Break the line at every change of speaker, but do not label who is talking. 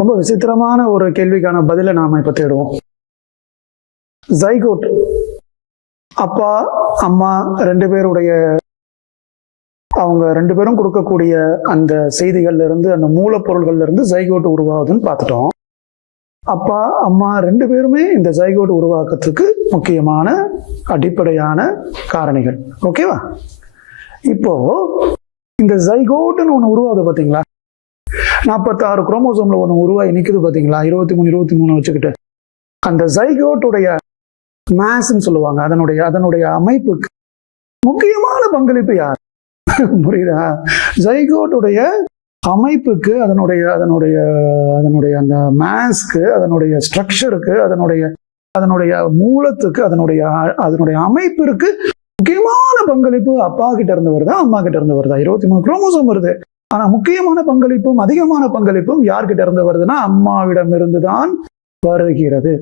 ரொம்ப விசித்திரமான ஒரு கேள்விக்கான பதிலை நாம் இப்ப தேடுவோம். ஜைகோட் அப்பா அம்மா ரெண்டு பேருடைய அவங்க ரெண்டு பேரும் கொடுக்கக்கூடிய அந்த செய்திகள்ல இருந்து அந்த மூலப்பொருள்கள்ல இருந்து ஜைகோட் உருவாகுதுன்னு பார்த்துட்டோம். அப்பா அம்மா ரெண்டு பேருமே இந்த ஜைகோட் உருவாக்கத்துக்கு முக்கியமான அடிப்படையான காரணிகள். ஓகேவா? இப்போ இந்த ஜைகோட்னு ஒன்று உருவாகுது பார்த்தீங்களா நாற்பத்தாறு குரோமோசோம்ல ஒன்று உருவாகி நிற்குது பார்த்தீங்களா இருபத்தி மூணு இருபத்தி மூணு வச்சுக்கிட்டு. அந்த ஜைகோட்டுடைய மேஸ்ன்னு சொல்லுவாங்க. அதனுடைய அதனுடைய அமைப்புக்கு முக்கியமான பங்களிப்பு யார்? புரியுதா? ஜைகோட்டுடைய அமைப்புக்கு அதனுடைய அதனுடைய அதனுடைய அந்த மேஸ்க்கு அதனுடைய ஸ்ட்ரக்சருக்கு அதனுடைய அதனுடைய மூலத்துக்கு அதனுடைய அதனுடைய அமைப்பிற்கு முக்கியமான பங்களிப்பு அப்பா கிட்ட இருந்து வருதா அம்மா கிட்ட இருந்து வருதா? இருபத்தி மூணு குரோமோசோம் வருது. ஆனா முக்கியமான பங்களிப்பும் அதிகமான பங்களிப்பும் யார்கிட்ட இருந்து வருதுன்னா அம்மாவிடம் இருந்துதான் வருகிறது.